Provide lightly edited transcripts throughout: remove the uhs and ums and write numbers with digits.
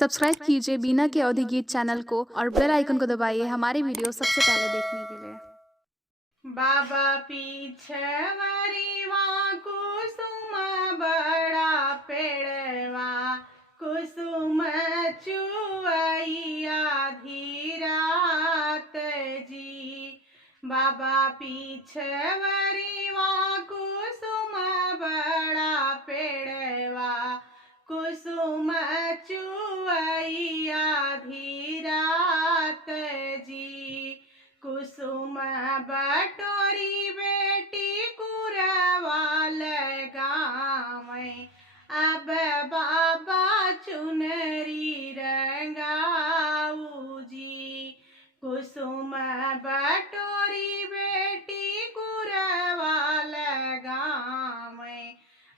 Subscribe कीजिए बीना के अवधि गीत चैनल को और बेल आइकन को दबाइए हमारी वीडियो सबसे पहले देखने के लिए। बाबा पीछवरीवा कुसुम बड़ा पेड़वा कुसुम चुवैया धीरात जी। बाबा पीछवरीवा कुसुम बड़ा पेड़वा कुसुम चुवैया धीरात जी। कुसुम बटोरी बेटी कुरवा लगावे अब बाबा चुनरी रंगाऊ जी। कुसुम बटोरी बेटी कुरवा लगावे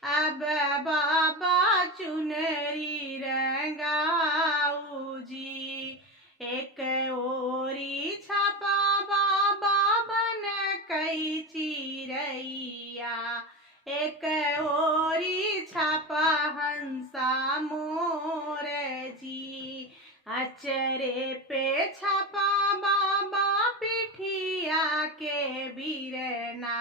अब बाबा चुनरी रंगाऊ जी। एक ओरी छापा बाबा बन कई चिरैया एक ओरी छापा हंसा मोर जी। अचरे पे छापा बाबा पिठिया के बिरना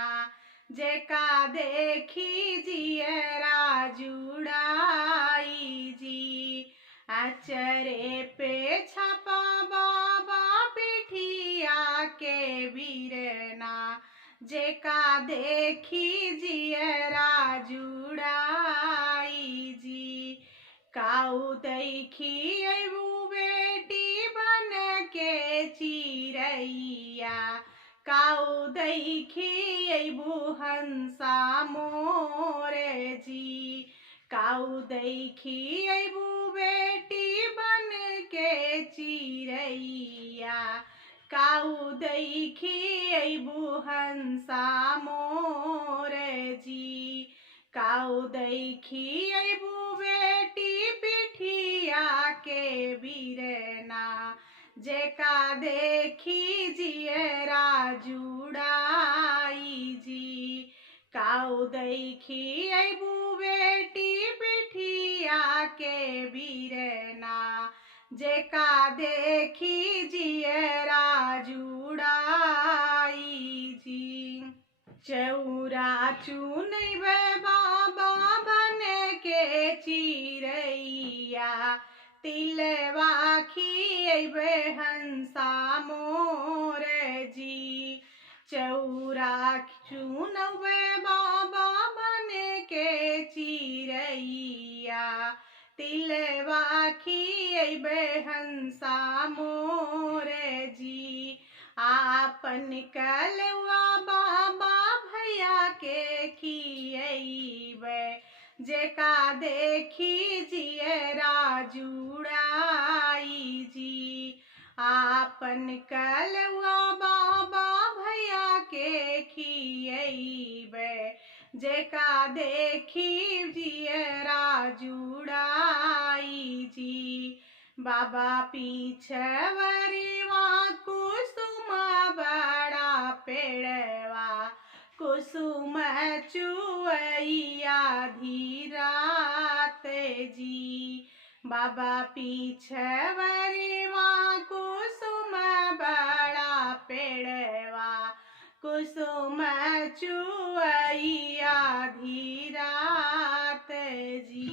जेका देखी जियरा जुड़ाई जी। अचरे पे छापा बाबा पिठिया के बिरना जेका देखी जियरा जुड़ाई जी। काऊ देखी अबू बेटी बन के चिरैया काऊ देखी अबू हंसा मोर जी। काऊ देखी अबू बेटी बन के चिरैया काऊ देखी अबू हंसा मोर जी। काऊ देखी अबू बेटी पिठिया के बिरना जेका देखी जियरा जुड़ाई जी। काऊ देखी अबू बेटी पिठिया के बिरना जेका देखी जियरा जुड़ाई जी। चौरा चुनैबे बाबा बन के चिरैया तिलवा खियैबे हंसा मोर जी। चौरा चुनैबे बाबा बन के चिरैया तिलवा खियैबे हंसा मोर जी। आपन कलवा बाबा भैया के खियैबे जेका देखी जियरा जुड़ाई जी। आपन कलवा बाबा भैया के खियैबे जेका देखी जियरा जुड़ाई जी। बाबा पीछवरीवा कुसुम बड़ा पेड़वा कुसुम चुवैया धीरात जी। बाबा पीछवरीवा कुसुम बड़ा पेड़वा कुसुम चुवैया धीरात जी।